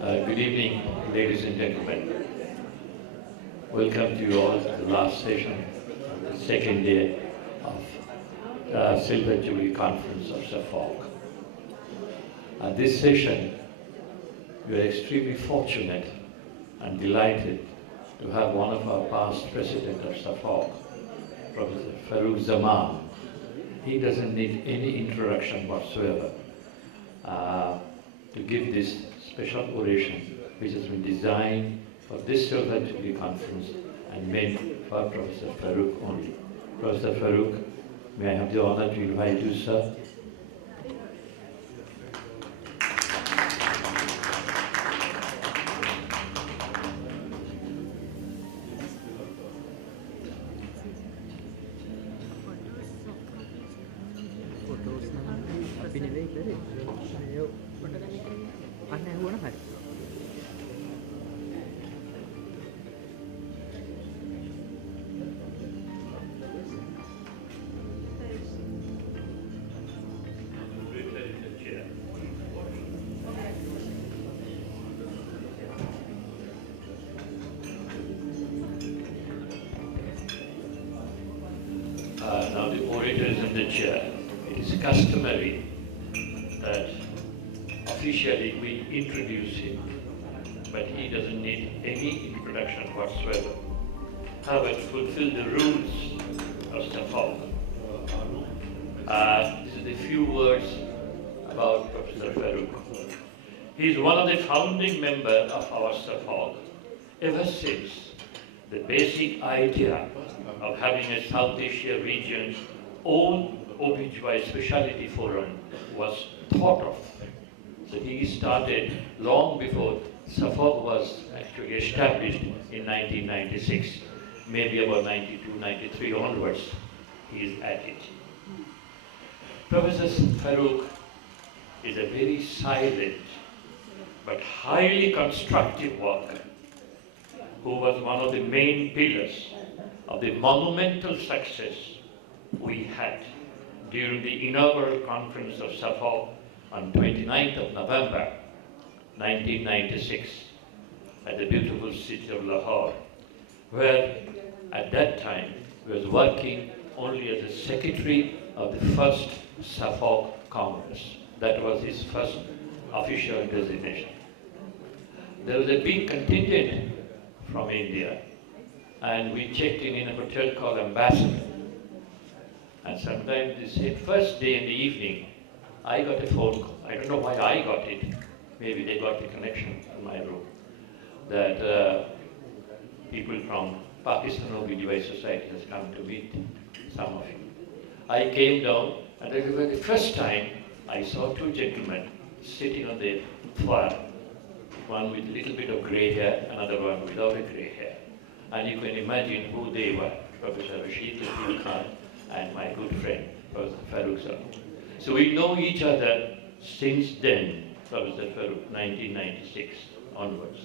Good evening, ladies and gentlemen. Welcome to you all to the last session of the second day of the Silver Jubilee Conference of SAFOG. This session, we are extremely fortunate and delighted to have one of our past president of SAFOG, Prof Farrukh Zaman. He doesn't need any introduction whatsoever to give this special oration, which has been designed for this Silver Jubilee Conference and made for Professor Farrukh only. Professor Farrukh, may I have the honor to invite you, sir? Now the orator is in the chair. It is customary that officially we introduce him, but he doesn't need any introduction whatsoever. However, to fulfill the rules of SAFOG, this is a few words about Professor Farrukh. He is one of the founding members of our SAFOG ever since the basic idea of having a South Asia region's own OBGYN specialty forum was thought of. So he started long before SAFOG was actually established in 1996, maybe about 92, 93 onwards, he is at it. Professor Farrukh is a very silent but highly constructive worker who was one of the main pillars of the monumental success we had during the inaugural conference of SAFOG on 29th of November 1996 at the beautiful city of Lahore, where at that time he was working only as a secretary of the first SAFOG Congress. That was his first official designation. There was a big contingent from India, and we checked in a hotel called Ambassador. And sometime this first day in the evening, I got a phone call. I don't know why I got it. Maybe they got the connection to my room. That people from Pakistan OBGYN Society has come to meet some of you. I came down, and it was the first time I saw two gentlemen sitting on the floor, one with a little bit of gray hair, another one without a gray hair. And you can imagine who they were, Professor Rashid Khan and my good friend, Professor Farrukh Zaman. So we know each other since then, Professor Farrukh, 1996 onwards.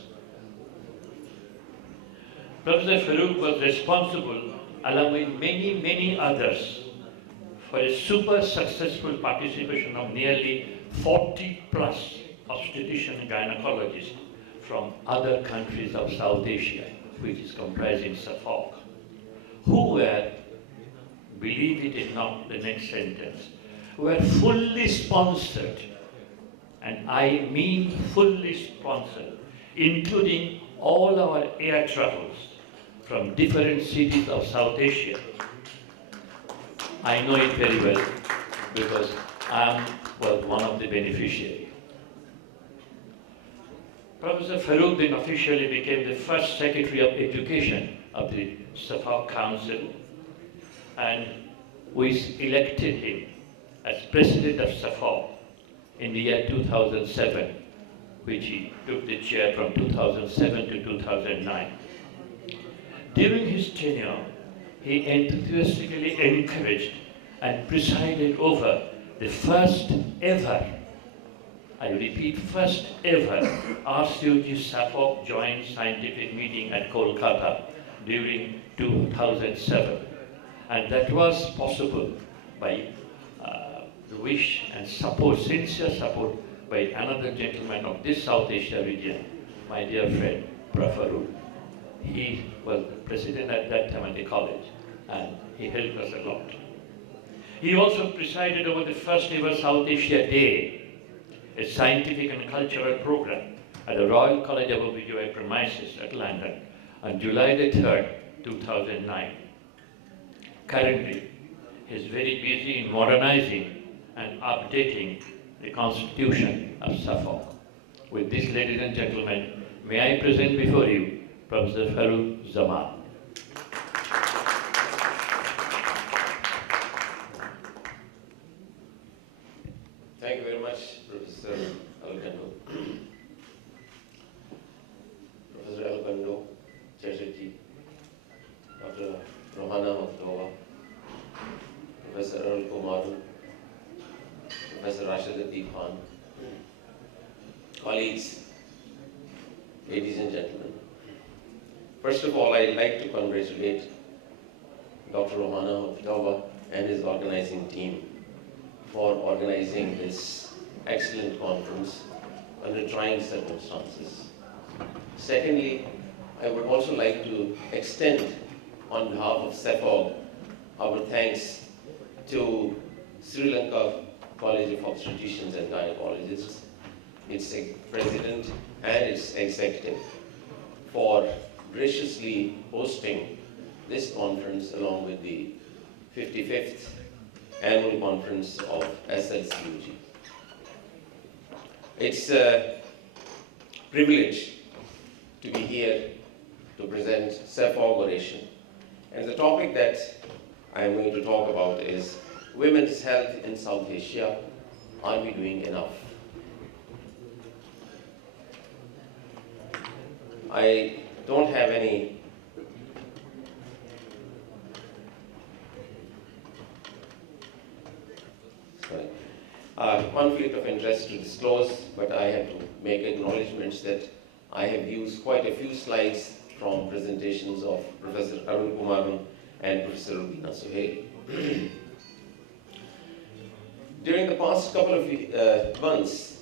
Professor Farrukh was responsible, along with many, many others, for a super successful participation of nearly 40 plus obstetrician and gynecologists from other countries of South Asia, which is comprising SAFOG, who were, believe it or not, the next sentence, were fully sponsored, and I mean fully sponsored, including all our air travels from different cities of South Asia. I know it very well because I was one of the beneficiaries. Professor Farrukh then officially became the first Secretary of Education of the SAFOG Council, and we elected him as President of SAFOG in the year 2007, which he took the chair from 2007 to 2009. During his tenure, he enthusiastically encouraged and presided over the first ever, I repeat, first ever RCOG SAFOG Joint Scientific Meeting at Kolkata during 2007. And that was possible by the wish and support, sincere support by another gentleman of this South Asia region, my dear friend, Prof Farrukh. He was the president at that time at the college, and he helped us a lot. He also presided over the first ever South Asia Day, a scientific and cultural program at the Royal College of Observatory premises at London on July the 3rd, 2009. Currently, he is very busy in modernizing and updating the Constitution of SAFOG. With this, ladies and gentlemen, may I present before you Professor Farrukh Zaman. Thank you very much, Professor Alokendu. Professor Alokendu Chatterjee, Dr Rohana Haththotuwa, Professor Alokendu, Professor Rashid Khan, colleagues, ladies and gentlemen. First of all, I'd like to congratulate Dr. Rohana Haththotuwa and his organizing team for organizing this excellent conference under trying circumstances. Secondly, I would also like to extend on behalf of SAFOG our thanks to Sri Lanka College of Obstetricians and Gynecologists, its president and its executive for graciously hosting this conference along with the 55th annual conference of SLCOG. It's a privilege to be here to present SAFOG Oration. And the topic that I am going to talk about is women's health in South Asia. Are we doing enough? I don't have any conflict of interest to disclose, but I have to make acknowledgements that I have used quite a few slides from presentations of Professor Arun Kumaran and Professor Rubina Suhail. During the past couple of months,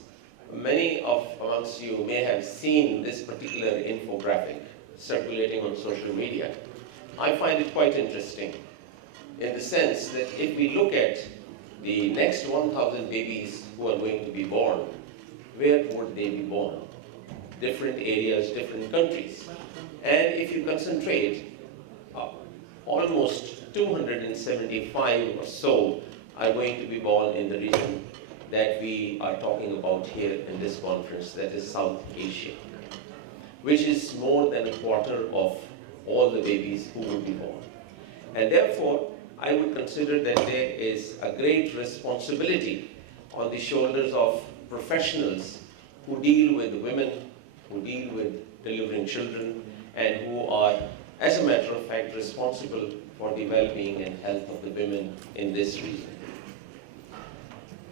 many of amongst you may have seen this particular infographic circulating on social media. I find it quite interesting in the sense that if we look at the next 1,000 babies who are going to be born, where would they be born? Different areas, different countries. And if you concentrate, almost 275 or so are going to be born in the region that we are talking about here in this conference, that is South Asia, which is more than a quarter of all the babies who will be born. And therefore, I would consider that there is a great responsibility on the shoulders of professionals who deal with women, who deal with delivering children, and who are, as a matter of fact, responsible for the well-being and health of the women in this region.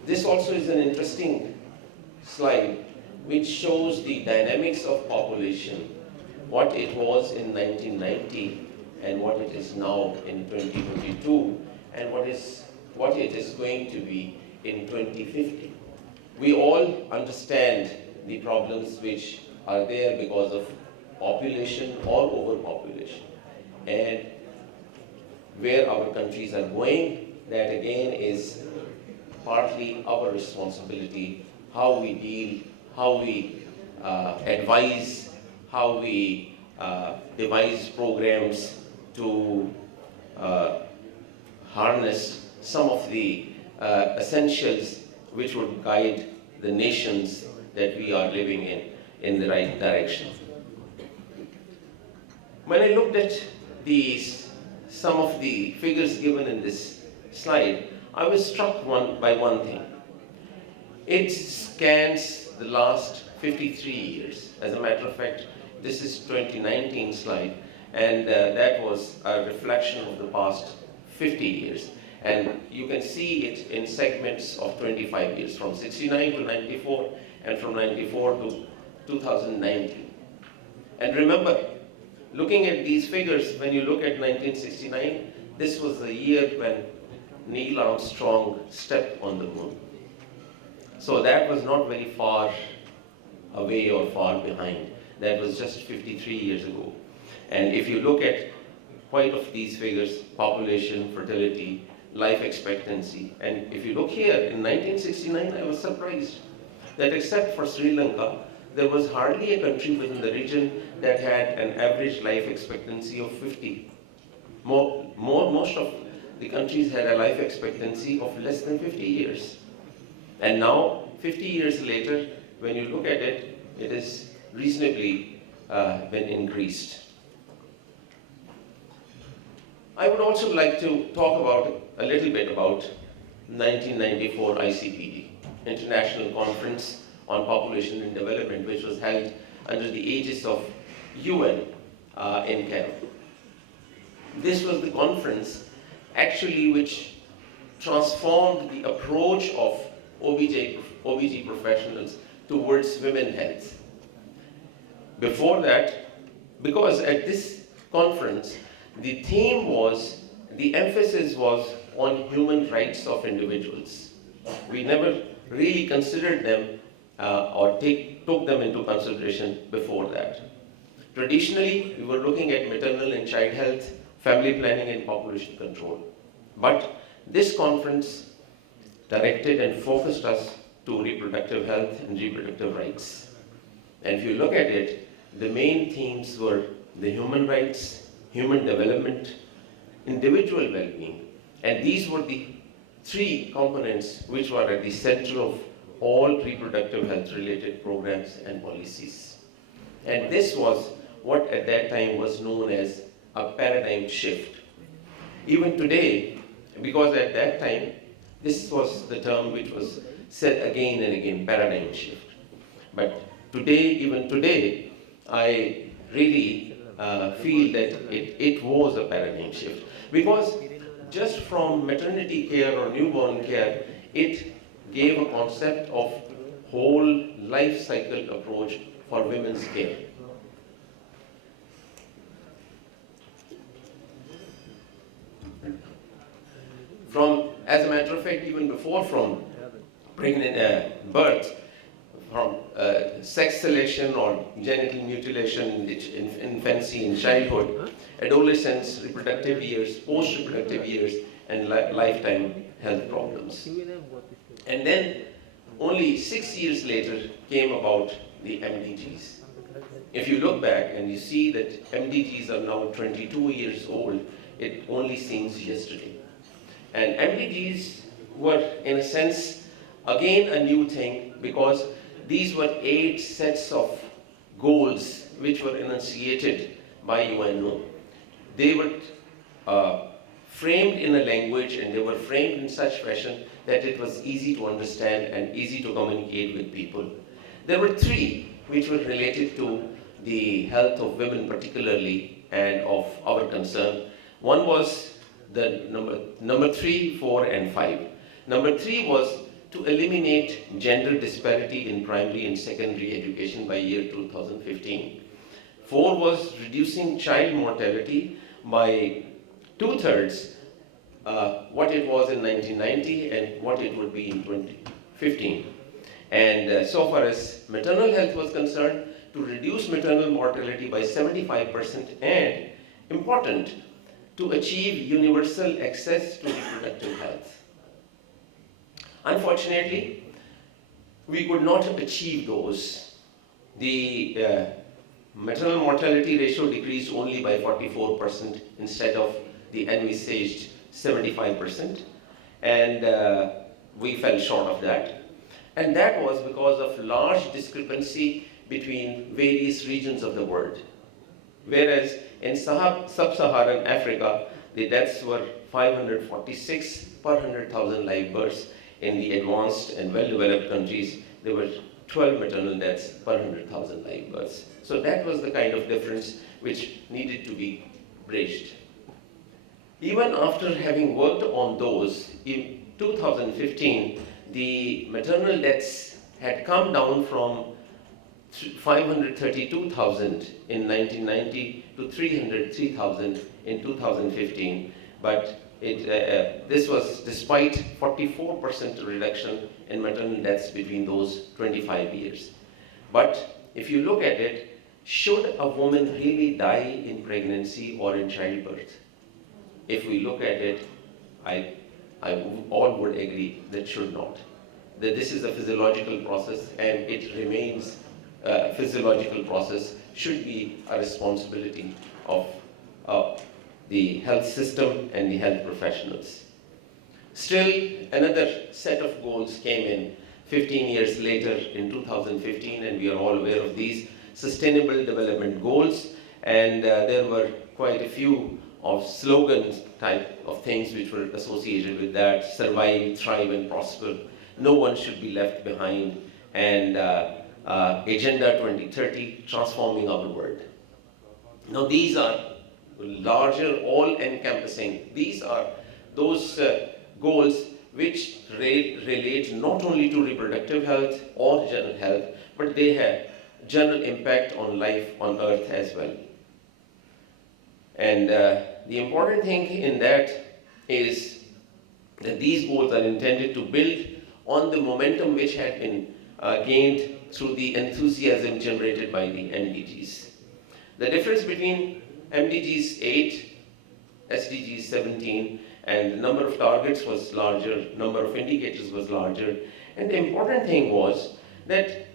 This also is an interesting slide which shows the dynamics of population, what it was in 1990 and what it is now in 2022, and what it is going to be in 2050. We all understand the problems which are there because of population or overpopulation, and where our countries are going, that again is partly our responsibility, how we deal, how we advise, how we devise programs to harness some of the essentials which would guide the nations that we are living in the right direction. When I looked at some of the figures given in this slide, I was struck by one thing. It scans the last 53 years. As a matter of fact, this is 2019 slide, and that was a reflection of the past 50 years. And you can see it in segments of 25 years, from 69 to 94, and from 94 to 2019. And remember, looking at these figures, when you look at 1969, this was the year when Neil Armstrong stepped on the moon. So that was not very far away or far behind. That was just 53 years ago. And if you look at quite of these figures, population, fertility, life expectancy, and if you look here, in 1969, I was surprised that except for Sri Lanka, there was hardly a country within the region that had an average life expectancy of 50. Most of the countries had a life expectancy of less than 50 years. And now, 50 years later, when you look at it, it is reasonably been increased. I would also like to talk about a little bit about 1994 ICPD, International Conference on Population and Development, which was held under the aegis of UN in Cairo. This was the conference actually which transformed the approach of OBG professionals towards women's health. Before that, because at this conference, the theme was, the emphasis was on human rights of individuals. We never really considered them or took them into consideration before that. Traditionally, we were looking at maternal and child health, family planning and population control. But this conference directed and focused us to reproductive health and reproductive rights. And if you look at it, the main themes were the human rights, human development, individual well-being. And these were the three components which were at the center of all reproductive health related programs and policies. And this was what at that time was known as a paradigm shift. Even today, because at that time, this was the term which was said again and again, paradigm shift. But today, even today, I really feel that it was a paradigm shift. Because just from maternity care or newborn care, it gave a concept of whole life cycle approach for women's care. As a matter of fact, even before from birth, from sex selection or genital mutilation in infancy and childhood, adolescence, reproductive years, post-reproductive years, and lifetime health problems. And then only 6 years later came about the MDGs. If you look back and you see that MDGs are now 22 years old, it only seems yesterday. And MDGs were, in a sense, again a new thing, because these were 8 sets of goals which were enunciated by UNO. They were framed in a language, and they were framed in such fashion that it was easy to understand and easy to communicate with people. There were 3 which were related to the health of women particularly and of our concern. One was the number 3, 4, and 5. Number 3 was to eliminate gender disparity in primary and secondary education by year 2015. 4 was reducing child mortality by 2/3 what it was in 1990 and what it would be in 2015. And so far as maternal health was concerned, to reduce maternal mortality by 75%, and important, to achieve universal access to reproductive health. Unfortunately, we could not achieve those. The maternal mortality ratio decreased only by 44% instead of the envisaged 75%, and we fell short of that. And that was because of large discrepancy between various regions of the world. Whereas in sub-Saharan Africa, the deaths were 546 per 100,000 live births. In the advanced and well-developed countries, there were 12 maternal deaths per 100,000 live births. So that was the kind of difference which needed to be bridged. Even after having worked on those, in 2015, the maternal deaths had come down from 532,000 in 1990 to 303,000 in 2015. But This was despite 44% reduction in maternal deaths between those 25 years. But if you look at it, should a woman really die in pregnancy or in childbirth? If we look at it, all would agree that should not. That this is a physiological process and it remains a physiological process, should be a responsibility of the health system and the health professionals. Still, another set of goals came in 15 years later in 2015, and we are all aware of these Sustainable Development Goals, and there were quite a few of slogans type of things which were associated with that: survive, thrive, and prosper, no one should be left behind, and Agenda 2030, transforming our world. Now these are larger, all-encompassing. These are those goals which relate not only to reproductive health or general health, but they have general impact on life on earth as well. And the important thing in that is that these goals are intended to build on the momentum which had been gained through the enthusiasm generated by the MDGs. The difference between MDGs 8, SDGs 17, and the number of targets was larger, number of indicators was larger, and the important thing was that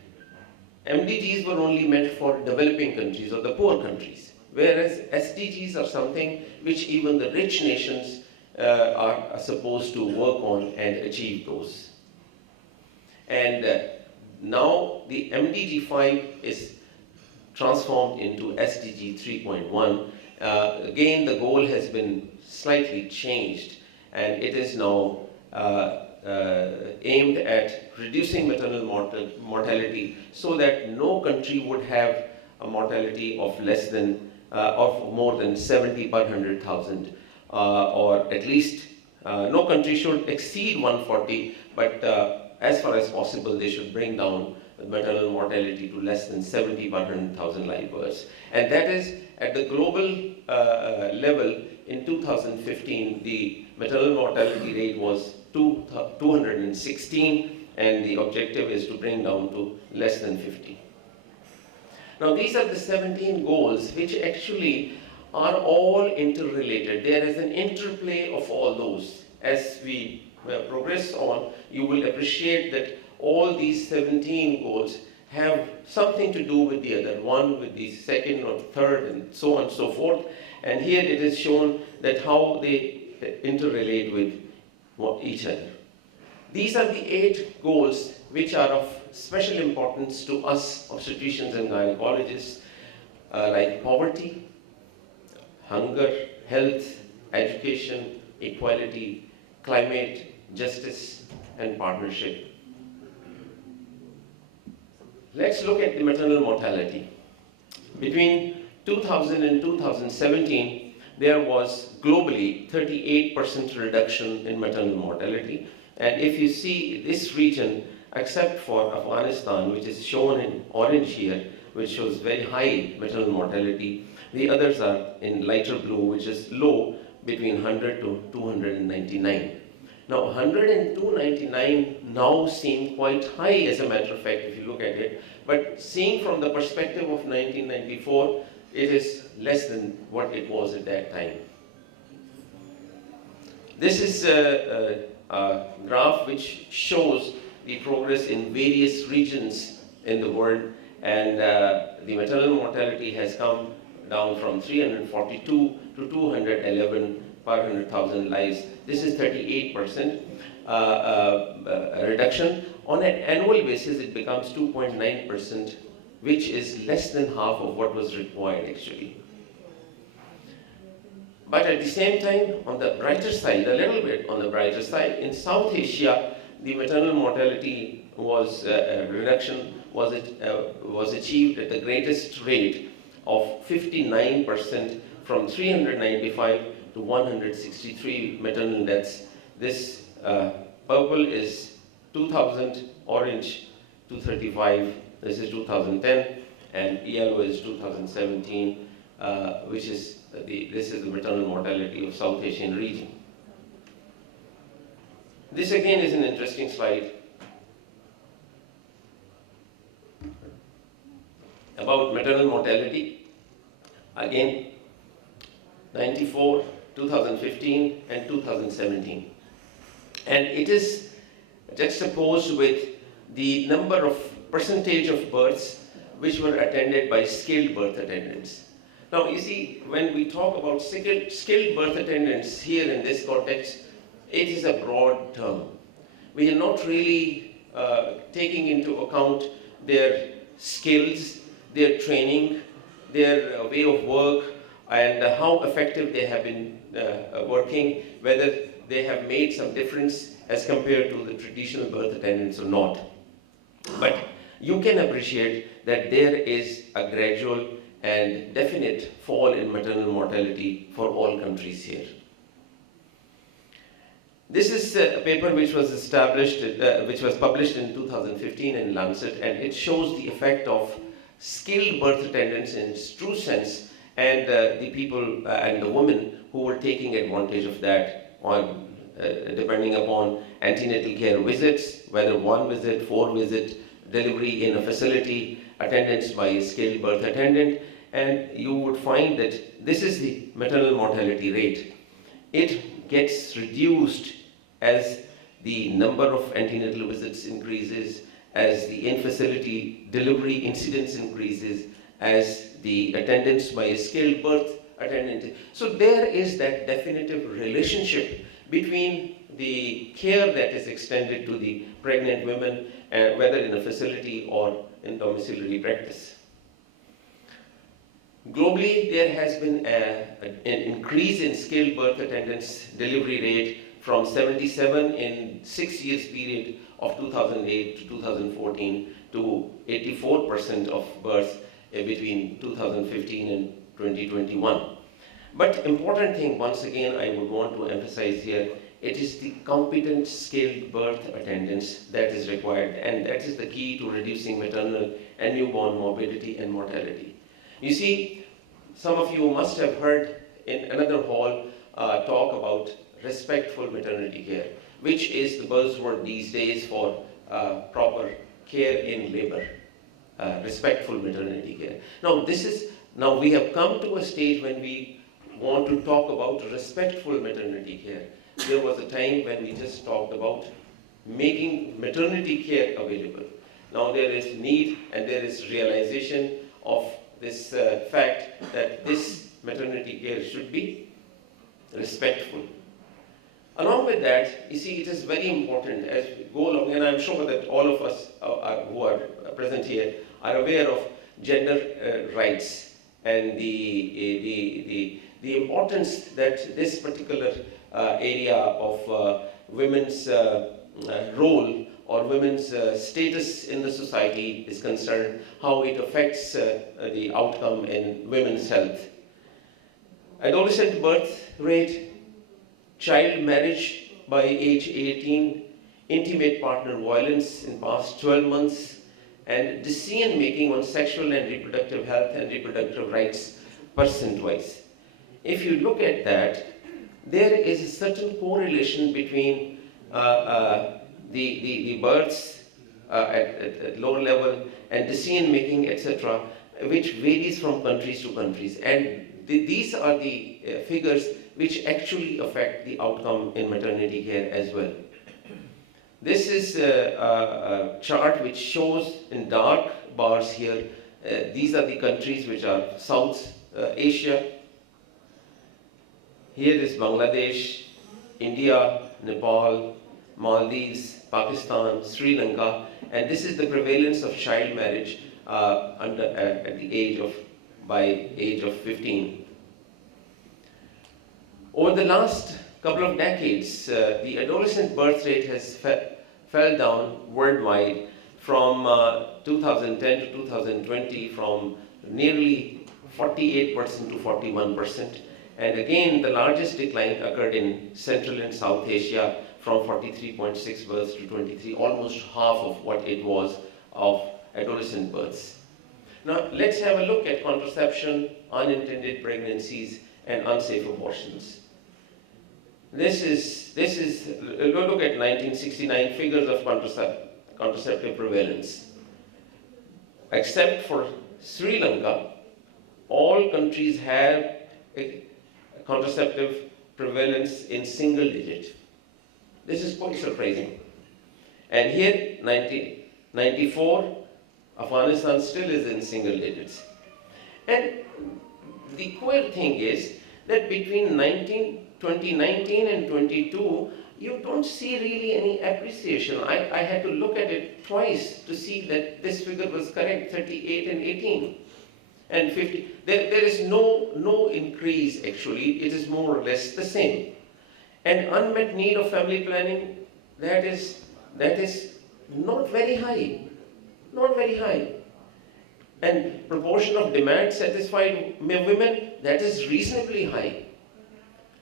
MDGs were only meant for developing countries or the poor countries, whereas SDGs are something which even the rich nations are supposed to work on and achieve those. And now the MDG 5 is transformed into SDG 3.1. Again, the goal has been slightly changed, and it is now aimed at reducing maternal mortality so that no country would have a mortality of less than of more than 70 per 100,000, or at least no country should exceed 140, but as far as possible they should bring down maternal mortality to less than 70 per 100,000 live births. And that is at the global level. In 2015, the maternal mortality rate was 216, and the objective is to bring down to less than 50. Now these are the 17 goals which actually are all interrelated. There is an interplay of all those. As we progress on, you will appreciate that all these 17 goals have something to do with the other, one with the second or third, and so on and so forth. And here it is shown that how they interrelate with each other. These are the 8 goals which are of special importance to us obstetricians and gynecologists, like poverty, hunger, health, education, equality, climate, justice, and partnership. Let's look at the maternal mortality. Between 2000 and 2017, there was globally 38% reduction in maternal mortality. And if you see this region, except for Afghanistan, which is shown in orange here, which shows very high maternal mortality, the others are in lighter blue, which is low, between 100 to 299. Now 100 and 299 now seem quite high, as a matter of fact, if you look at it, but seeing from the perspective of 1994, it is less than what it was at that time. This is a graph which shows the progress in various regions in the world, and the maternal mortality has come down from 342 to 211 per 100,000 lives. This is 38% reduction. On an annual basis, it becomes 2.9%, which is less than half of what was required actually. But at the same time, on the brighter side, a little bit on the brighter side, in South Asia, the maternal mortality reduction was achieved at the greatest rate of 59%, from 395 to 163 maternal deaths. This purple is 2000, orange 235, this is 2010, and yellow is 2017, which is this is the maternal mortality of South Asian region. This again is an interesting slide about maternal mortality. Again, 94, 2015 and 2017. And it is juxtaposed with the number of percentage of births which were attended by skilled birth attendants. Now you see, when we talk about skilled birth attendants here in this context, it is a broad term. We are not really taking into account their skills, their training, their way of work, and how effective they have been working, whether they have made some difference as compared to the traditional birth attendants or not. But you can appreciate that there is a gradual and definite fall in maternal mortality for all countries here. This is a paper which was published in 2015 in Lancet, and it shows the effect of skilled birth attendants in its true sense, and the people and the women who were taking advantage of that on depending upon antenatal care visits, whether 1 visit, 4 visit, delivery in a facility, attendance by a skilled birth attendant, and you would find that this is the maternal mortality rate. It gets reduced as the number of antenatal visits increases, as the in-facility delivery incidence increases, as the attendance by a skilled birth attendant. So there is that definitive relationship between the care that is extended to the pregnant women, whether in a facility or in domiciliary practice. Globally, there has been an increase in skilled birth attendants delivery rate from 77 in 6 years period of 2008 to 2014 to 84% of births between 2015 and 2021. But important thing, once again, I would want to emphasize here, it is the competent skilled birth attendance that is required, and that is the key to reducing maternal and newborn morbidity and mortality. You see, some of you must have heard in another hall talk about respectful maternity care, which is the buzzword these days for proper care in labor, respectful maternity care. Now we have come to a stage when we want to talk about respectful maternity care. There was a time when we just talked about making maternity care available. Now there is need and there is realization of this fact that this maternity care should be respectful. Along with that, you see, it is very important as we go along, and I'm sure that all of us who are present here are aware of gender rights and the importance that this particular area of women's role or women's status in the society is concerned, how it affects the outcome in women's health. Adolescent birth rate, child marriage by age 18, intimate partner violence in past 12 months, and decision making on sexual and reproductive health and reproductive rights percent-wise. If you look at that, there is a certain correlation between the births at lower level and decision making, etc., which varies from countries to countries. And these are the figures which actually affect the outcome in maternity care as well. This is a chart which shows in dark bars here, these are the countries which are South Asia. Here is Bangladesh, India, Nepal, Maldives, Pakistan, Sri Lanka, and this is the prevalence of child marriage by age of 15. Over the last couple of decades, the adolescent birth rate has fell down worldwide from 2010 to 2020 from nearly 48% to 41%. And again, the largest decline occurred in Central and South Asia from 43.6 births to 23, almost half of what it was of adolescent births. Now, let's have a look at contraception, unintended pregnancies, and unsafe abortions. This is look at 1969 figures of contraceptive prevalence. Except for Sri Lanka, all countries have a contraceptive prevalence in single digit. This is quite surprising. And here, 1994, Afghanistan still is in single digits. And the queer thing is that between 2019 and 22, you don't see really any appreciation. I had to look at it twice to see that this figure was correct, 38 and 18 and 50. There is no increase actually, it is more or less the same. And unmet need of family planning, that is not very high, not very high. And proportion of demand satisfied women, that is reasonably high.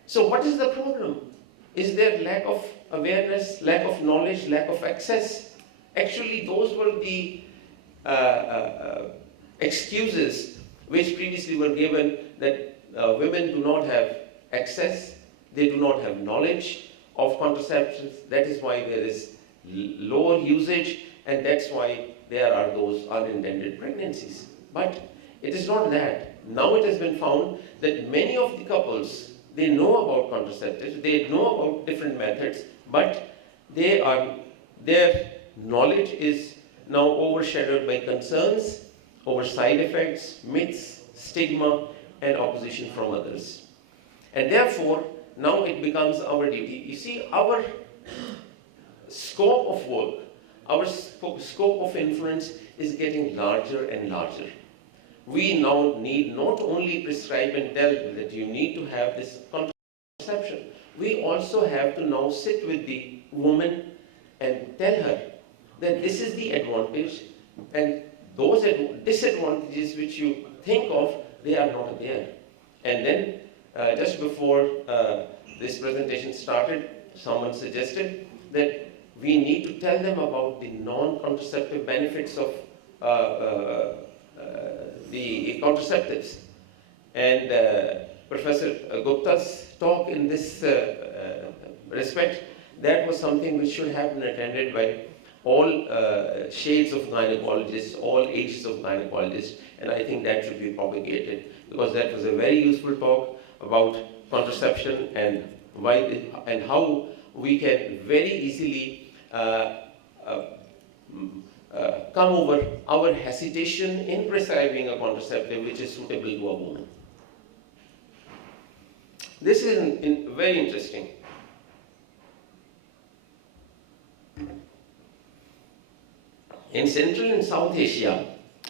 So what is the problem? Is there lack of awareness, lack of knowledge, lack of access? Actually, those were the excuses which previously were given, that women do not have access, they do not have knowledge of contraceptives. That is why there is lower usage, and that's why there are those unintended pregnancies. But it is not that. Now it has been found that many of the couples, they know about contraceptives, they know about different methods, but their knowledge is now overshadowed by concerns over side effects, myths, stigma, and opposition from others. And therefore, now it becomes our duty. You see, our scope of work, our scope of influence is getting larger and larger. We now need not only prescribe and tell that you need to have this contraception, we also have to now sit with the woman and tell her that this is the advantage, and those disadvantages which you think of, they are not there. And then just before this presentation started, someone suggested that we need to tell them about the non-contraceptive benefits of the contraceptives. And Professor Gupta's talk in this respect, that was something which should have been attended by all shades of gynecologists, all ages of gynecologists, and I think that should be propagated, because that was a very useful talk about contraception and why and how we can very easily come over our hesitation in prescribing a contraceptive which is suitable to a woman. This is very interesting. In Central and South Asia,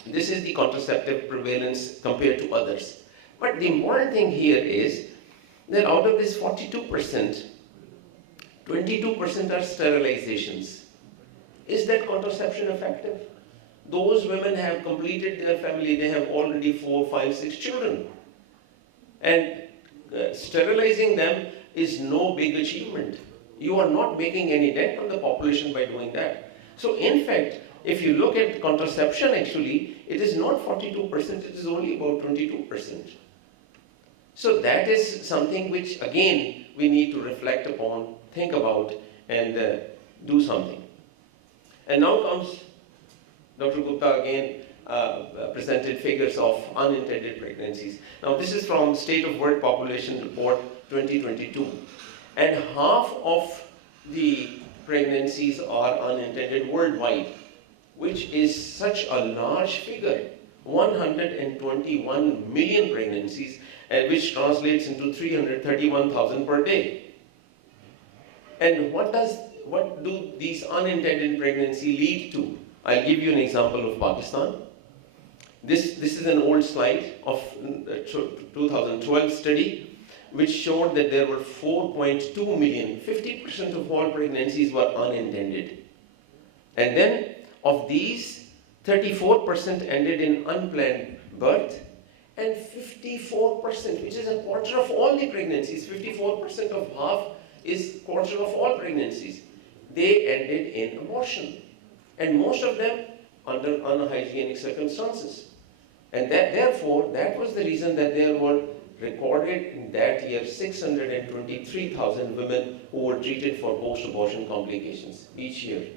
this is the contraceptive prevalence compared to others. But the important thing here is that out of this 42%, 22% are sterilizations. Is that contraception effective? Those women have completed their family, they have already 4, 5, 6 children. And sterilizing them is no big achievement. You are not making any dent on the population by doing that. So in fact, if you look at contraception, actually, it is not 42%, it is only about 22%. So that is something which, again, we need to reflect upon, think about, and do something. And now comes Dr. Gupta again, presented figures of unintended pregnancies. Now this is from State of World Population Report 2022. And half of the pregnancies are unintended worldwide, which is such a large figure, 121 million pregnancies, and which translates into 331,000 per day. And what do these unintended pregnancies lead to? I'll give you an example of Pakistan. This is an old slide of 2012 study, which showed that there were 4.2 million, 50% of all pregnancies were unintended. And then of these, 34% ended in unplanned birth, and 54%, which is a quarter of all the pregnancies, 54% of half is quarter of all pregnancies, they ended in abortion. And most of them under unhygienic circumstances. And therefore, that was the reason that there were recorded in that year 623,000 women who were treated for post-abortion complications each year.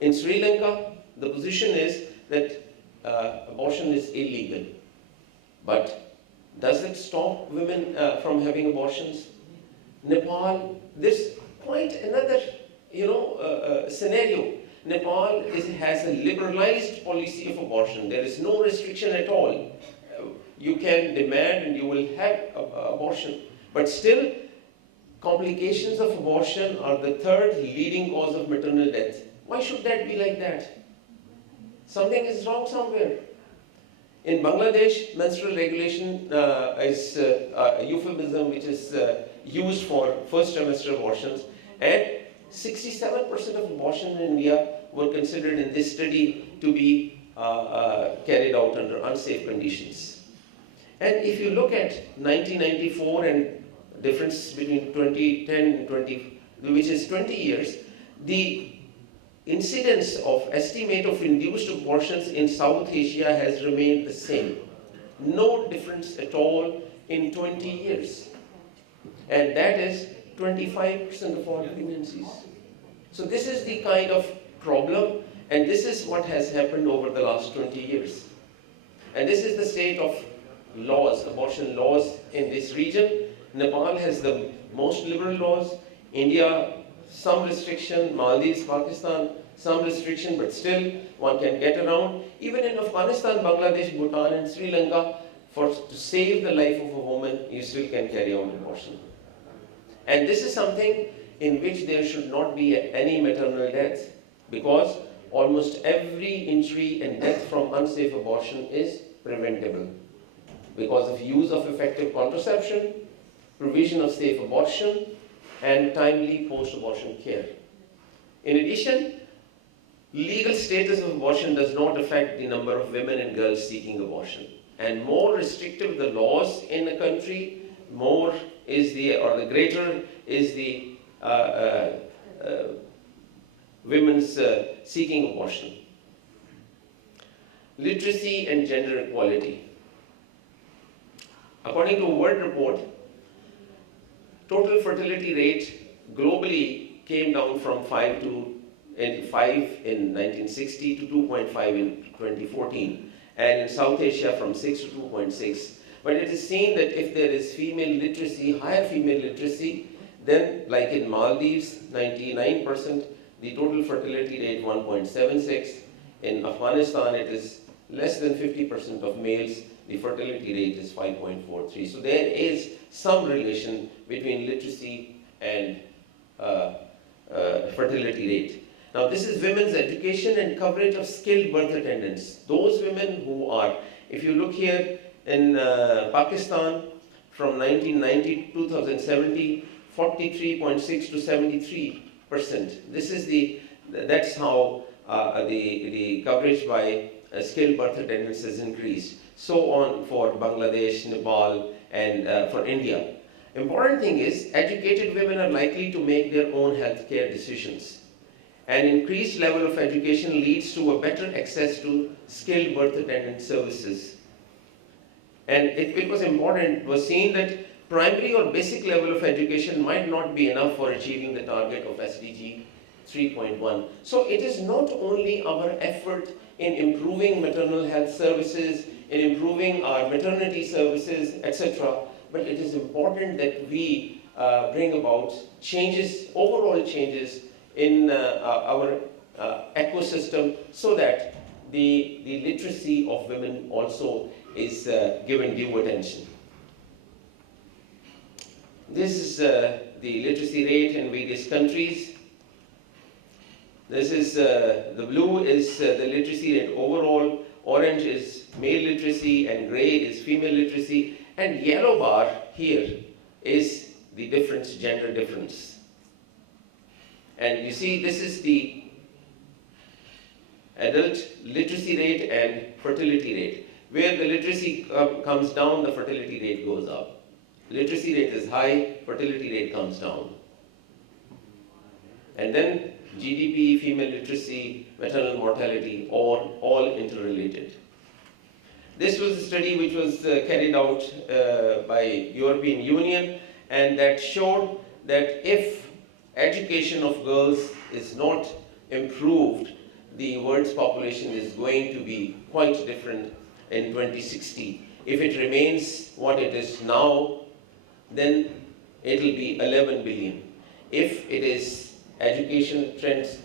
In Sri Lanka, the position is that abortion is illegal. But does it stop women from having abortions? Nepal, there's quite another scenario. Nepal has a liberalized policy of abortion. There is no restriction at all. You can demand and you will have abortion. But still, complications of abortion are the third leading cause of maternal death. Why should that be like that? Something is wrong somewhere. In Bangladesh, menstrual regulation is a euphemism which is used for first trimester abortions, and 67% of abortions in India were considered in this study to be carried out under unsafe conditions. And if you look at 1994 and difference between 2010 and which is 20 years, the incidence of estimate of induced abortions in South Asia has remained the same. No difference at all in 20 years. And that is 25% of all pregnancies. So this is the kind of problem, and this is what has happened over the last 20 years. And this is the state of laws, abortion laws in this region. Nepal has the most liberal laws. India, some restriction. Maldives, Pakistan, some restriction, but still one can get around. Even in Afghanistan, Bangladesh, Bhutan, and Sri Lanka, to save the life of a woman, you still can carry out abortion. And this is something in which there should not be any maternal death, because almost every injury and death from unsafe abortion is preventable because of use of effective contraception, provision of safe abortion, and timely post-abortion care. In addition, legal status of abortion does not affect the number of women and girls seeking abortion. And more restrictive the laws in a country, more is the greater is the women's seeking abortion. Literacy and gender equality. According to a World report, total fertility rate globally came down from 5 in 1960 to 2.5 in 2014, and in South Asia from 6 to 2.6. But it is seen that if there is female literacy, higher female literacy, then like in Maldives, 99%, the total fertility rate 1.76. In Afghanistan, it is less than 50% of males, the fertility rate is 5.43. So there is some relation between literacy and fertility rate. Now this is women's education and coverage of skilled birth attendants. Those women who are, if you look here in Pakistan, from 1990 to 2070, 43.6 to 73%. That's how the coverage by skilled birth attendants has increased. So on for Bangladesh, Nepal, and for India. Important thing is, educated women are likely to make their own healthcare decisions. An increased level of education leads to a better access to skilled birth attendant services. And it was seen that primary or basic level of education might not be enough for achieving the target of SDG 3.1. So it is not only our effort in improving maternal health services, in improving our maternity services, etc., but it is important that we bring about changes, overall changes in our ecosystem, so that the literacy of women also is given due attention. This is the literacy rate in various countries. This is the blue is the literacy rate overall, orange is male literacy, and gray is female literacy, and yellow bar here is the difference, gender difference. And you see, this is the adult literacy rate and fertility rate. Where the literacy comes down, the fertility rate goes up. Literacy rate is high, fertility rate comes down. And then GDP, female literacy, maternal mortality, all interrelated. This was a study which was carried out by European Union, and that showed that if education of girls is not improved, the world's population is going to be quite different in 2060. If it remains what it is now, then it will be 11 billion. If it is education trends,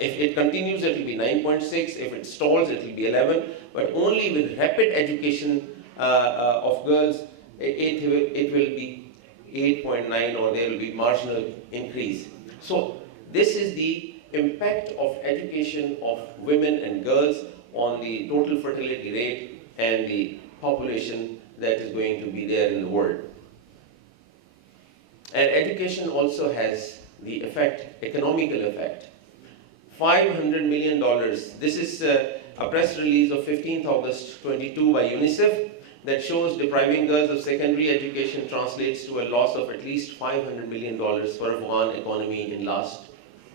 if it continues, it will be 9.6. If it stalls, it will be 11. But only with rapid education of girls, it will be 8.9, or there will be marginal increase. So this is the impact of education of women and girls on the total fertility rate and the population that is going to be there in the world. And education also has the effect, economical effect. $500 million. This is a press release of 15th August 22 by UNICEF that shows depriving girls of secondary education translates to a loss of at least $500 million for Afghan economy in last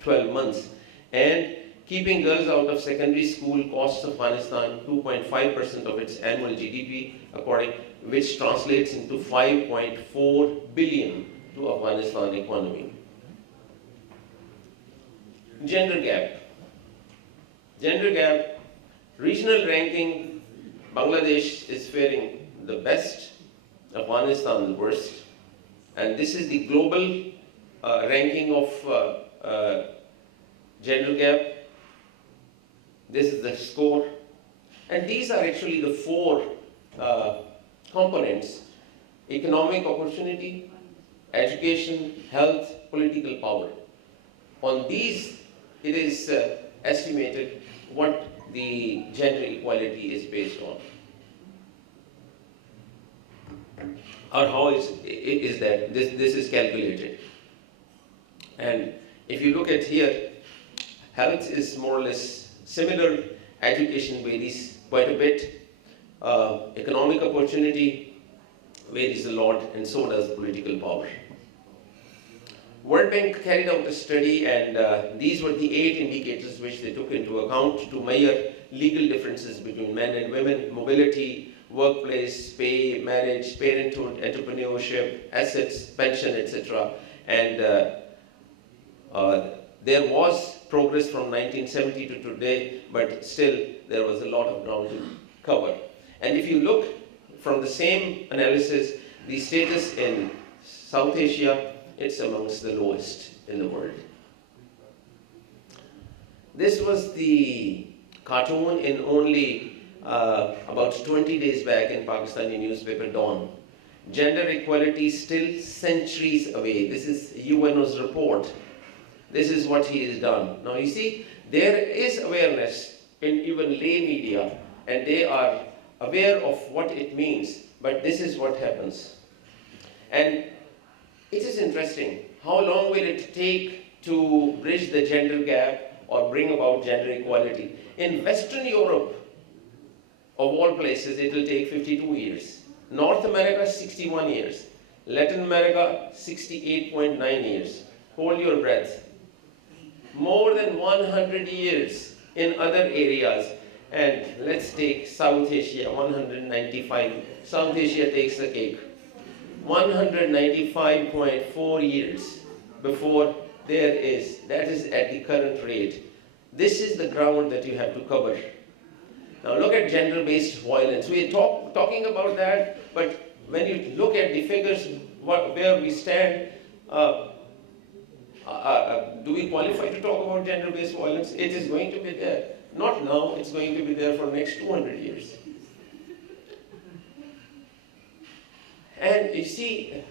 12 months. And keeping girls out of secondary school costs Afghanistan 2.5% of its annual GDP, which translates into 5.4 billion to Afghanistan economy. Gender gap. Gender gap. Regional ranking, Bangladesh is faring the best, Afghanistan the worst. And this is the global ranking of gender gap. This is the score. And these are actually the four components: economic opportunity, education, health, political power. On these, it is estimated what the gender equality is based on. Or how is that? This is calculated. And if you look at here, health is more or less similar. Education varies quite a bit. Economic opportunity varies a lot, and so does political power. World Bank carried out a study, and these were the 8 indicators which they took into account to measure legal differences between men and women: mobility, workplace, pay, marriage, parenthood, entrepreneurship, assets, pension, etc. And there was progress from 1970 to today, but still there was a lot of ground to cover. And if you look from the same analysis, the status in South Asia, it's amongst the lowest in the world. This was the cartoon in only about 20 days back in Pakistani newspaper Dawn. Gender equality still centuries away. This is UNO's report. This is what he has done. Now you see, there is awareness in even lay media, and they are aware of what it means, but this is what happens. And it is interesting, how long will it take to bridge the gender gap or bring about gender equality? In Western Europe, of all places, it will take 52 years. North America, 61 years. Latin America, 68.9 years. Hold your breath. More than 100 years in other areas. And let's take South Asia, 195. South Asia takes the cake. 195.4 years before there is. That is at the current rate. This is the ground that you have to cover. Now look at gender-based violence. We are talking about that, but when you look at the figures, where we stand, do we qualify to talk about gender-based violence? It is going to be there. Not now, it's going to be there for the next 200 years. And you see,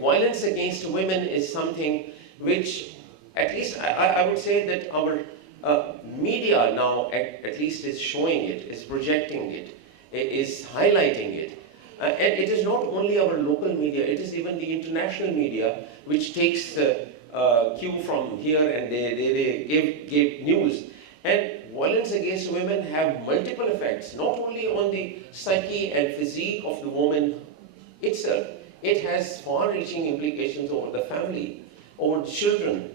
violence against women is something which, at least I would say that our media now at least is showing it, is projecting it, is highlighting it. And it is not only our local media, it is even the international media which takes cue from here, and they give news. And violence against women have multiple effects, not only on the psyche and physique of the woman itself. It has far-reaching implications over the family, over the children,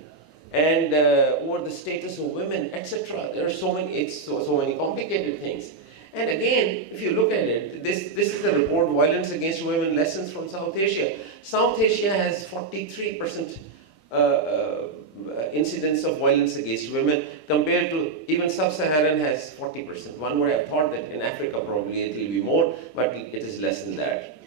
and over the status of women, etc. There are so many complicated things. And again, if you look at it, this is the report, Violence Against Women, Lessons from South Asia. South Asia has 43% incidence of violence against women, compared to even Sub-Saharan has 40%. One would have thought that in Africa probably it will be more, but it is less than that.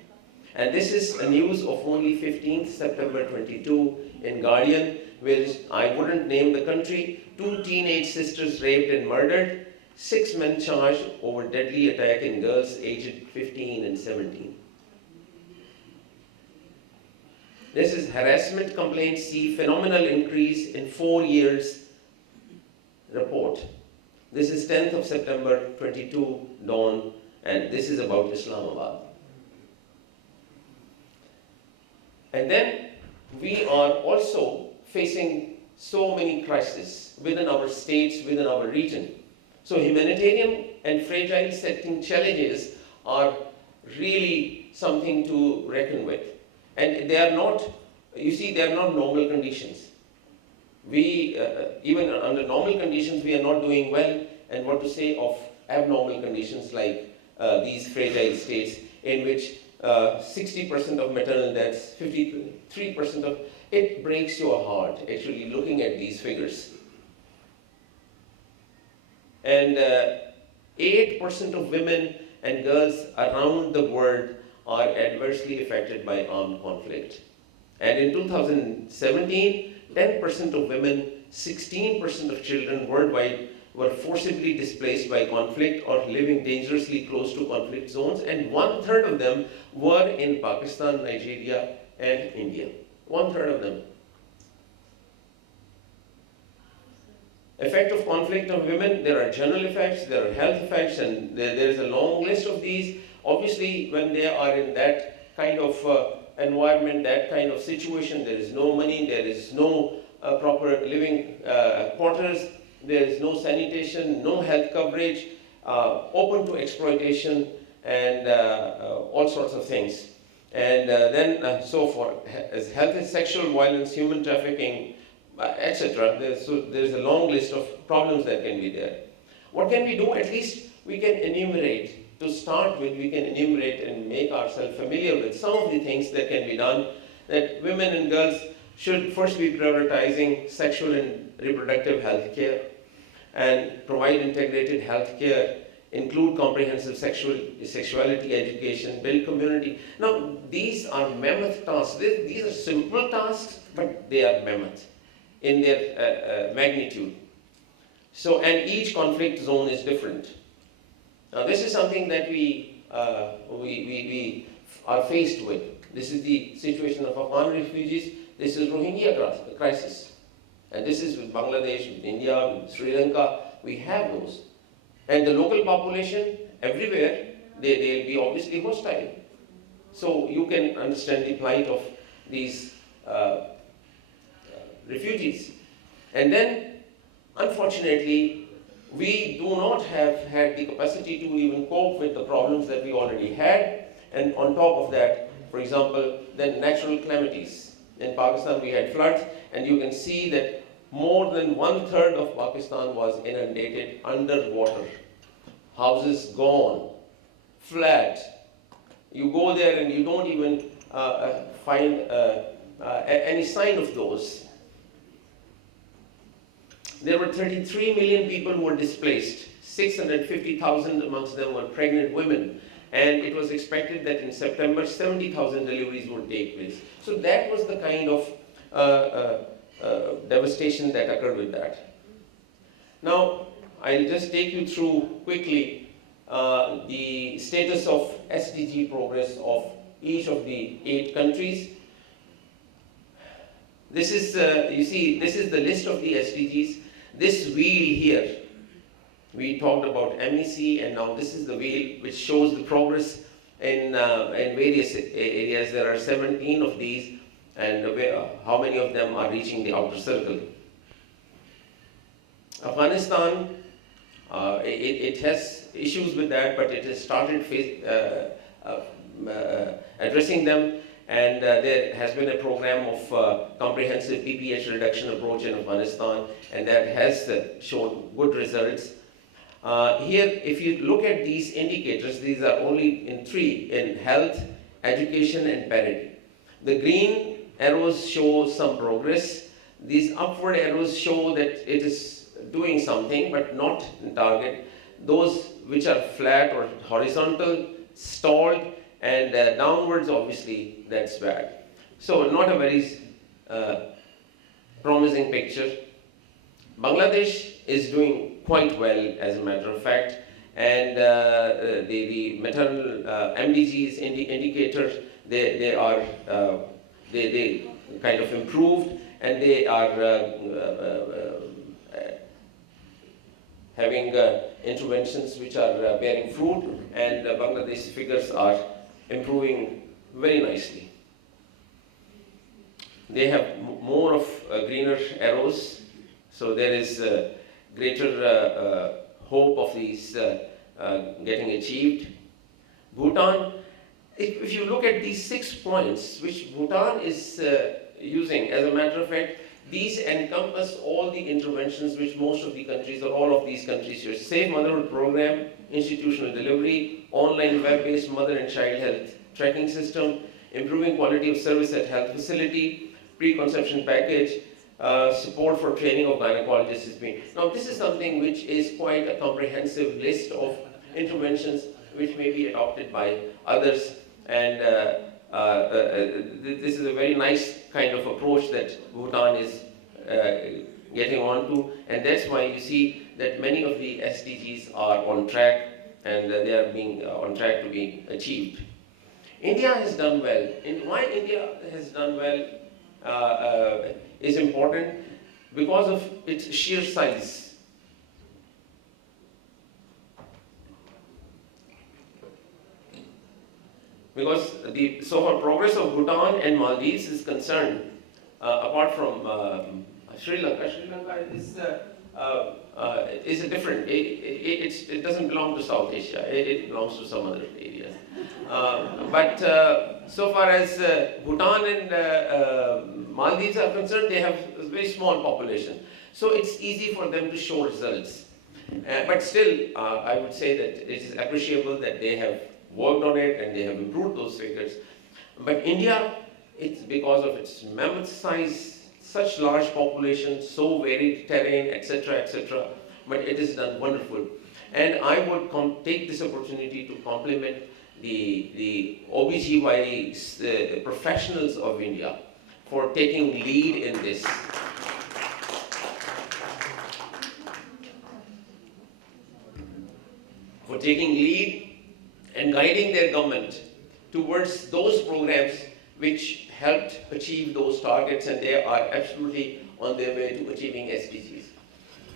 And this is a news of only 15th September 22 in Guardian, where I wouldn't name the country, 2 teenage sisters raped and murdered, 6 men charged over deadly attack in girls aged 15 and 17. This is harassment complaints see phenomenal increase in 4 years report. This is 10th of September 22 dawn, and this is about Islamabad. And then we are also facing so many crises within our states, within our region. So humanitarian and fragile setting challenges are really something to reckon with. And they are not, you see, they are not normal conditions. We, even under normal conditions, we are not doing well, and what to say of abnormal conditions like these fragile states in which 60% of maternal deaths, 53% of, it breaks your heart actually looking at these figures. And 8% of women and girls around the world are adversely affected by armed conflict. And in 2017, 10% of women, 16% of children worldwide were forcibly displaced by conflict or living dangerously close to conflict zones, and 1/3 of them were in Pakistan, Nigeria, and India. 1/3 of them. Effect of conflict on women, there are general effects, there are health effects, and there is a long list of these. Obviously, when they are in that kind of environment, that kind of situation, there is no money, there is no proper living quarters, there is no sanitation, no health coverage, open to exploitation, and all sorts of things. And then so forth, as health and sexual violence, human trafficking, etc. There's a long list of problems that can be there. What can we do? At least we can enumerate. To start with, we can enumerate and make ourselves familiar with some of the things that can be done. That women and girls should first be prioritizing sexual and reproductive health care and provide integrated health care, include comprehensive sexuality education, build community. Now, these are mammoth tasks. These are simple tasks, but they are mammoth in their magnitude. So, and each conflict zone is different. Now, this is something that we are faced with. This is the situation of Afghan refugees. This is Rohingya crisis. And this is with Bangladesh, with India, with Sri Lanka. We have those. And the local population, everywhere, they'll be obviously hostile. So you can understand the plight of these refugees. And then, unfortunately, we do not have had the capacity to even cope with the problems that we already had. And on top of that, for example, then natural calamities. In Pakistan, we had floods, and you can see that more than 1/3 of Pakistan was inundated, underwater. Houses gone, flat. You go there and you don't even find any sign of those. There were 33 million people who were displaced. 650,000 amongst them were pregnant women. And it was expected that in September, 70,000 deliveries would take place. So that was the kind of devastation that occurred with that. Now, I'll just take you through quickly the status of SDG progress of each of the 8 countries. This is, you see, this is the list of the SDGs. This wheel here, we talked about MEC, and now this is the wheel which shows the progress in various areas. There are 17 of these, and how many of them are reaching the outer circle. Afghanistan, it has issues with that, but it has started addressing them, and there has been a program of comprehensive PPH reduction approach in Afghanistan, and that has shown good results. Here, if you look at these indicators, these are only in three, in health, education, and parity. The green arrows show some progress. These upward arrows show that it is doing something, but not in target. Those which are flat or horizontal, stalled, and downwards, obviously, that's bad. So, not a very promising picture. Bangladesh is doing quite well, as a matter of fact, and the maternal MDGs indicators, they kind of improved, and they are having interventions which are bearing fruit, and Bangladesh figures are improving very nicely. They have more of greener arrows, so there is greater hope of these getting achieved. Bhutan, if you look at these 6 points which Bhutan is using, as a matter of fact, these encompass all the interventions which most of the countries, or all of these countries use. Safe Motherhood Program, institutional delivery, online web-based mother and child health tracking system, improving quality of service at health facility, pre-conception package, support for training of gynecologists is being. Now this is something which is quite a comprehensive list of interventions which may be adopted by others, and this is a very nice kind of approach that Bhutan is getting onto, and that's why you see that many of the SDGs are on track, and they are being on track to be achieved. India has done well. Why India has done well is important because of its sheer size. Because so far progress of Bhutan and Maldives is concerned, apart from Sri Lanka is a different. It doesn't belong to South Asia. It belongs to some other areas. But so far as Bhutan and Maldives are concerned, they have a very small population, so it's easy for them to show results. But still, I would say that it is appreciable that they have worked on it and they have improved those figures. But India, it's because of its mammoth size, such large population, so varied terrain, etc., but it is done wonderful. And I would take this opportunity to compliment the OBGYN professionals of India for taking lead in this. For taking lead and guiding their government towards those programs which helped achieve those targets, and they are absolutely on their way to achieving SDGs.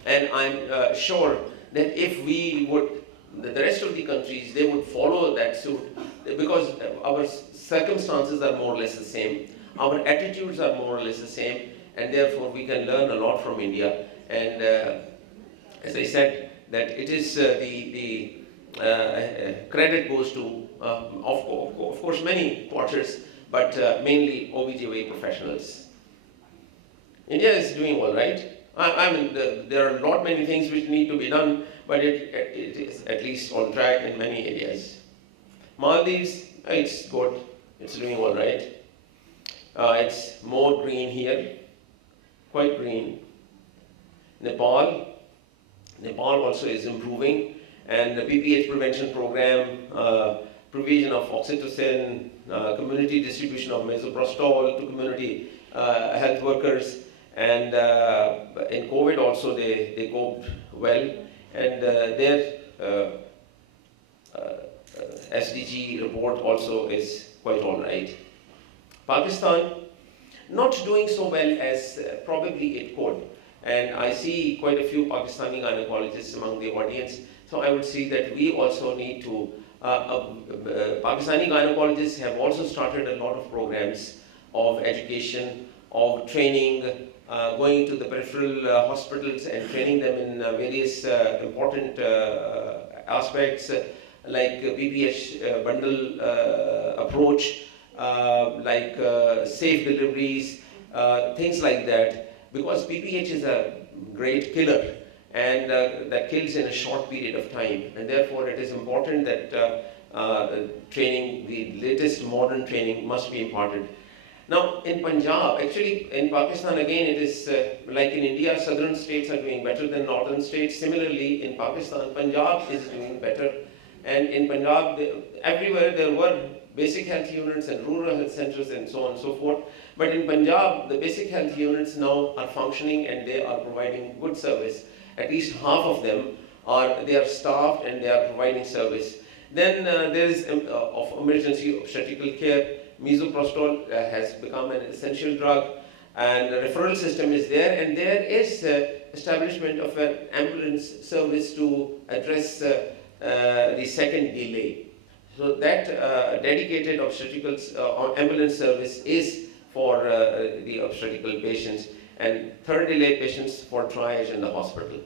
And I'm sure that if we would, the rest of the countries, they would follow that suit, because our circumstances are more or less the same, our attitudes are more or less the same, and therefore we can learn a lot from India. And as I said, that it is the credit goes to, of course, many quarters, but mainly OBGYN professionals. India is doing all right. I mean, there are many things which need to be done, but it is at least on track in many areas. Maldives, it's good. It's doing all right. It's more green here, quite green. Nepal also is improving, and the PPH prevention program, provision of oxytocin, community distribution of misoprostol to community health workers, and in COVID also they coped well, and their SDG report also is quite all right. Pakistan, not doing so well as probably it could, and I see quite a few Pakistani gynecologists among the audience, so I would say that we also need to, Pakistani gynecologists have also started a lot of programs of education, of training, going to the peripheral hospitals and training them in various important aspects, like PPH bundle approach, like safe deliveries, things like that, because PPH is a great killer, and that kills in a short period of time. And therefore, it is important that training, the latest modern training, must be imparted. Now, in Punjab, actually in Pakistan again, it is like in India, southern states are doing better than northern states. Similarly, in Pakistan, Punjab is doing better. And in Punjab, everywhere there were basic health units and rural health centers and so on and so forth. But in Punjab, the basic health units now are functioning and they are providing good service. At least half of them they are staffed and they are providing service. Then there is of emergency obstetrical care. Misoprostol has become an essential drug, and the referral system is there, and there is establishment of an ambulance service to address the second delay. So that dedicated obstetrical ambulance service is for the obstetrical patients, and third delay patients for triage in the hospital.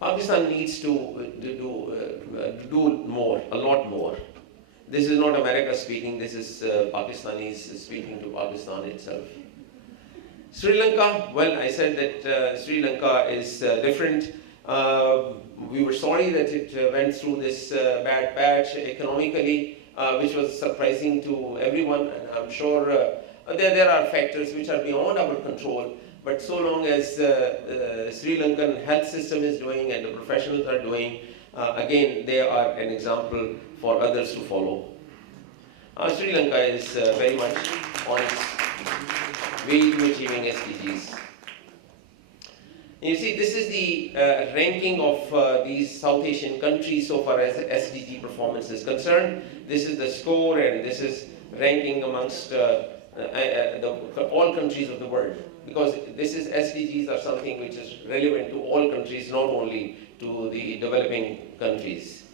Pakistan needs to do more, a lot more. This is not America speaking, this is Pakistanis speaking to Pakistan itself. Sri Lanka, well, I said that Sri Lanka is different. We were sorry that it went through this bad patch economically, which was surprising to everyone, and I'm sure there are factors which are beyond our control, but so long as Sri Lankan health system is doing and the professionals are doing, again, they are an example for others to follow. Sri Lanka is very much on its way to achieving SDGs. You see, this is the ranking of these South Asian countries so far as SDG performance is concerned. This is the score, and this is ranking amongst all countries of the world. Because this is SDGs are something which is relevant to all countries, not only to the developing countries.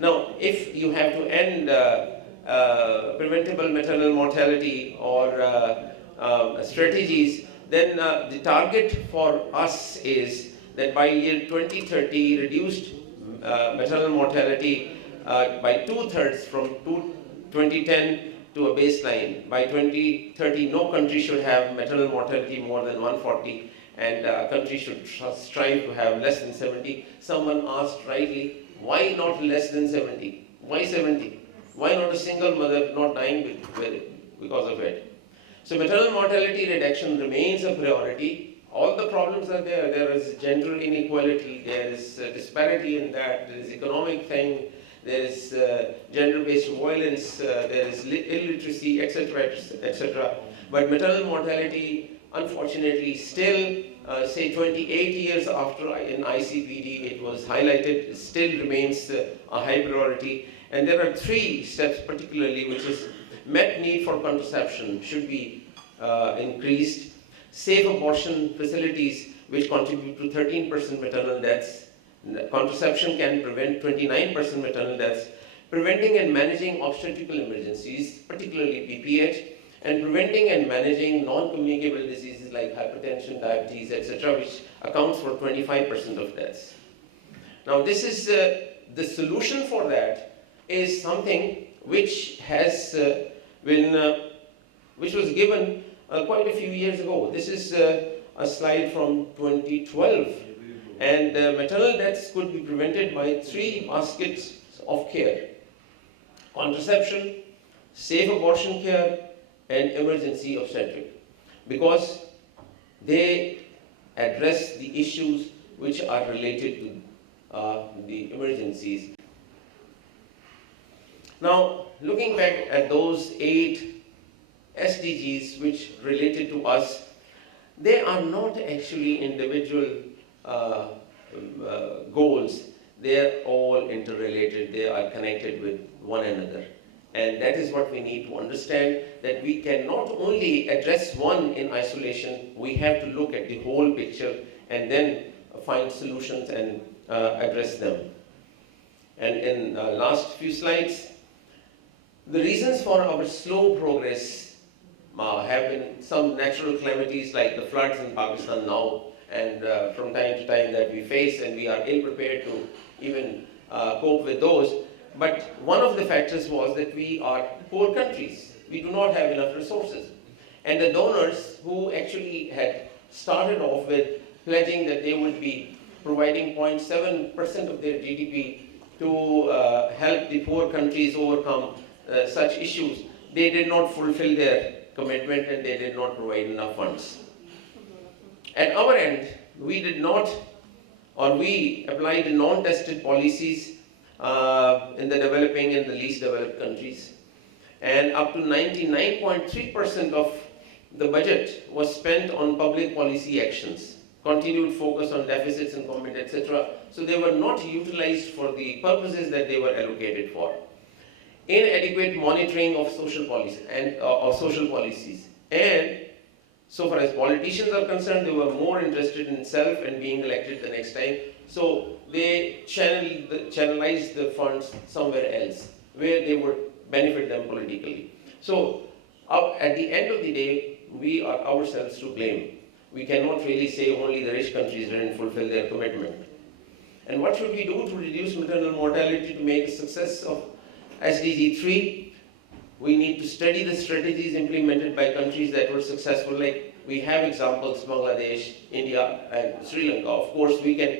Now, if you have to end preventable maternal mortality or strategies, then the target for us is that by year 2030, reduced maternal mortality by 2/3 from 2010 to a baseline. By 2030, no country should have maternal mortality more than 140, and countries should strive to have less than 70. Someone asked rightly, why not less than 70? Why 70? Why not a single mother not dying because of it? So maternal mortality reduction remains a priority. All the problems are there. There is gender inequality, there is disparity in that, there is economic thing, there is gender-based violence, there is illiteracy, etc., etc. But maternal mortality, unfortunately, still, say 28 years after in ICPD it was highlighted, it still remains a high priority. And there are 3 steps particularly, which is met need for contraception should be increased. Safe abortion facilities, which contribute to 13% maternal deaths. Contraception can prevent 29% maternal deaths. Preventing and managing obstetrical emergencies, particularly PPH, and preventing and managing non-communicable diseases like hypertension, diabetes, etc., which accounts for 25% of deaths. Now, this is the solution for that is something which has which was given quite a few years ago. This is a slide from 2012, and maternal deaths could be prevented by 3 baskets of care: contraception, safe abortion care, and emergency obstetric, because they address the issues which are related to the emergencies. Now, looking back at those 8 SDGs which related to us, they are not actually individual goals. They are all interrelated. They are connected with one another. And that is what we need to understand, that we can not only address one in isolation, we have to look at the whole picture and then find solutions and address them. And in the last few slides, the reasons for our slow progress have been some natural calamities like the floods in Pakistan now, and from time to time that we face, and we are ill prepared to even cope with those. But one of the factors was that we are poor countries. We do not have enough resources. And the donors who actually had started off with pledging that they would be providing 0.7% of their GDP to help the poor countries overcome such issues. They did not fulfill their commitment and they did not provide enough funds. At our end, we did not, or we applied non-tested policies in the developing and the least developed countries. And up to 99.3% of the budget was spent on public policy actions, continued focus on deficits and comment, etc. So they were not utilized for the purposes that they were allocated for. Inadequate monitoring of social policy and of social policies. And so far as politicians are concerned, they were more interested in self and being elected the next time. So they channelized the funds somewhere else, where they would benefit them politically. So at the end of the day, we are ourselves to blame. We cannot really say only the rich countries didn't fulfill their commitment. And what should we do to reduce maternal mortality to make a success of SDG 3? We need to study the strategies implemented by countries that were successful. Like we have examples, Bangladesh, India, and Sri Lanka. Of course, we can.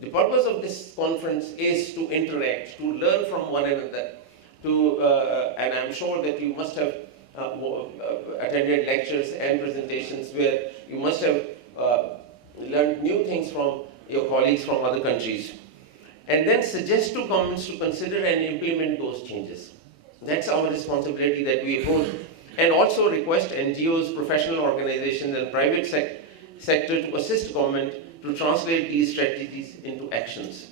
The purpose of this conference is to interact, to learn from one another. And I'm sure that you must have attended lectures and presentations where you must have learned new things from your colleagues from other countries. And then suggest to governments to consider and implement those changes. That's our responsibility that we hold. And also request NGOs, professional organizations, and private sector to assist government to translate these strategies into actions.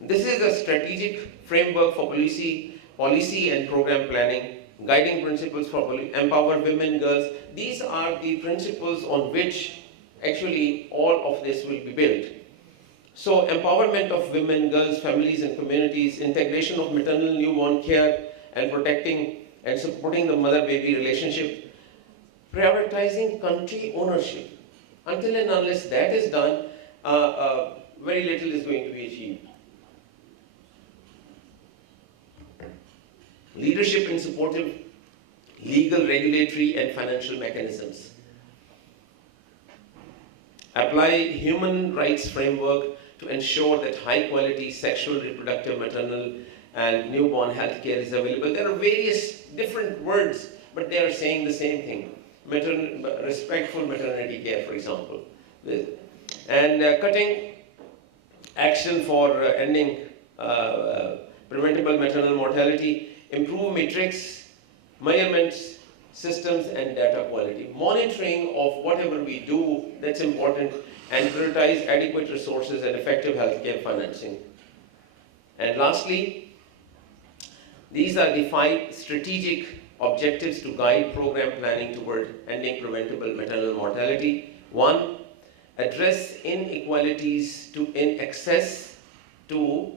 This is a strategic framework for policy and program planning, guiding principles for empower women, girls. These are the principles on which actually all of this will be built. So empowerment of women, girls, families and communities, integration of maternal newborn care and protecting and supporting the mother-baby relationship, prioritizing country ownership. Until and unless that is done, very little is going to be achieved. Leadership in supportive legal, regulatory and financial mechanisms. Apply human rights framework to ensure that high quality sexual, reproductive, maternal and newborn health care is available. There are various different words, but they are saying the same thing. Respectful maternity care, for example. And cutting action for ending preventable maternal mortality, improve matrix, measurements, systems and data quality. Monitoring of whatever we do, that's important, and prioritize adequate resources and effective healthcare financing. And lastly, these are the 5 strategic objectives to guide program planning toward ending preventable maternal mortality. 1, address inequalities in access to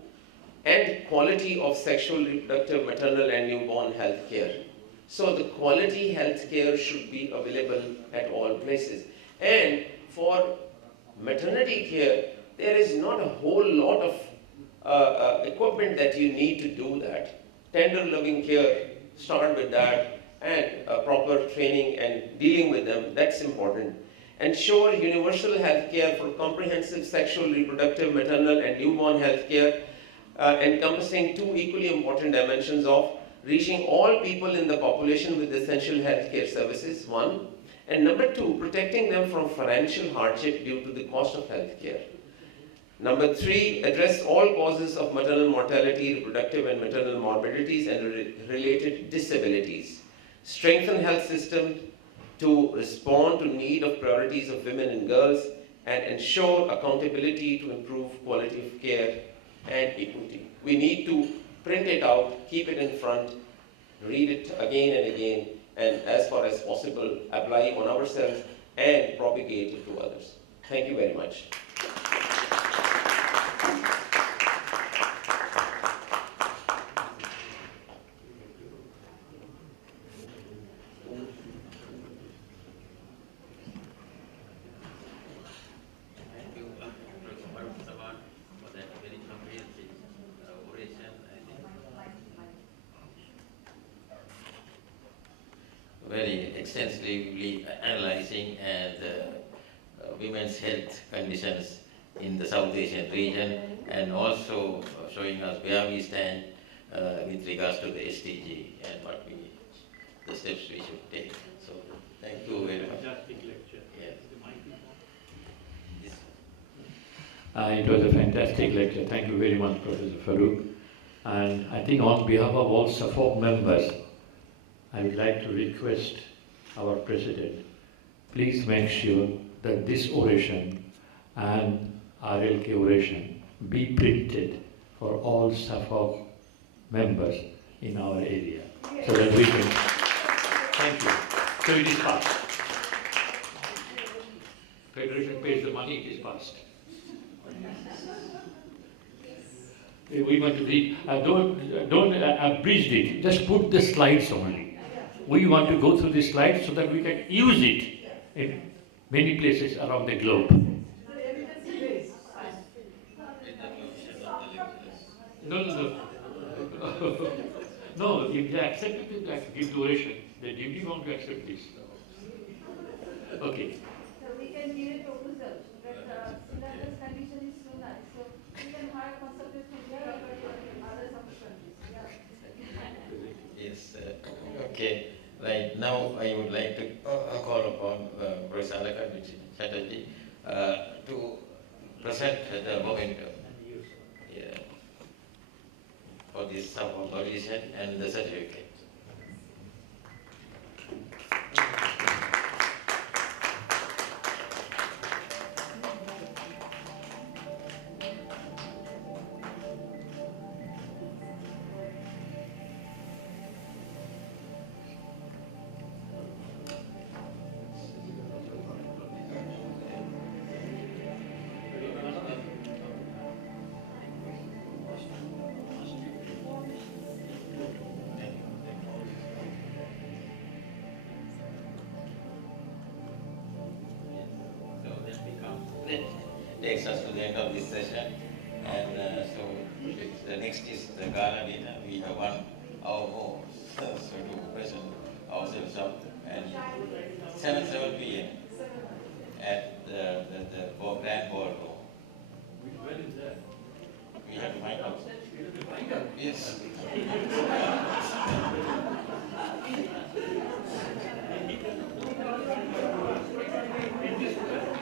and quality of sexual, reproductive, maternal and newborn health care. So the quality health care should be available at all places. And for maternity care, there is not a whole lot of equipment that you need to do that. Tender loving care, start with that, and proper training and dealing with them, that's important. Ensure universal health care for comprehensive sexual, reproductive, maternal and newborn health care, encompassing 2 equally important dimensions of reaching all people in the population with essential health care services, 1, and number 2, protecting them from financial hardship due to the cost of health care. Number 3, address all causes of maternal mortality, reproductive and maternal morbidities and related disabilities. Strengthen health systems to respond to need of priorities of women and girls and ensure accountability to improve quality of care and equity. We need to print it out, keep it in front, read it again and again, and as far as possible, apply on ourselves and propagate it to others. Thank you very much. Very extensively analyzing and women's health conditions in the South Asian region, and also showing us where we stand with regards to the SDG and the steps we should take. So, thank you very much. Fantastic lecture. Yes. It was a fantastic lecture. Thank you very much, Professor Farrukh. And I think on behalf of all SAFOG members, I would like to request our President, please make sure that this oration and RLK oration be printed for all SAFOG members in our area, so that we can. Thank you. So it is passed. Federation pays the money, it is passed. We want to read, don't abridge it, just put the slides only. We want to go through the slides so that we can use it in many places around the globe. No. No, if they accept it, they give duration. They really want to accept this. Okay. So we can give a proposal that syllabus condition is too nice. So we can hire consultants from here or other countries. Yes. Okay. Right now, I would like to call upon Prof Alokendu Chatterjee to present the momentum for this SAFOG Oration and the certificate. Takes us to the end of this session, and so the next is the gala dinner. We have 1 hour more so to present ourselves up, and 7 p.m. at the Grand Ballroom.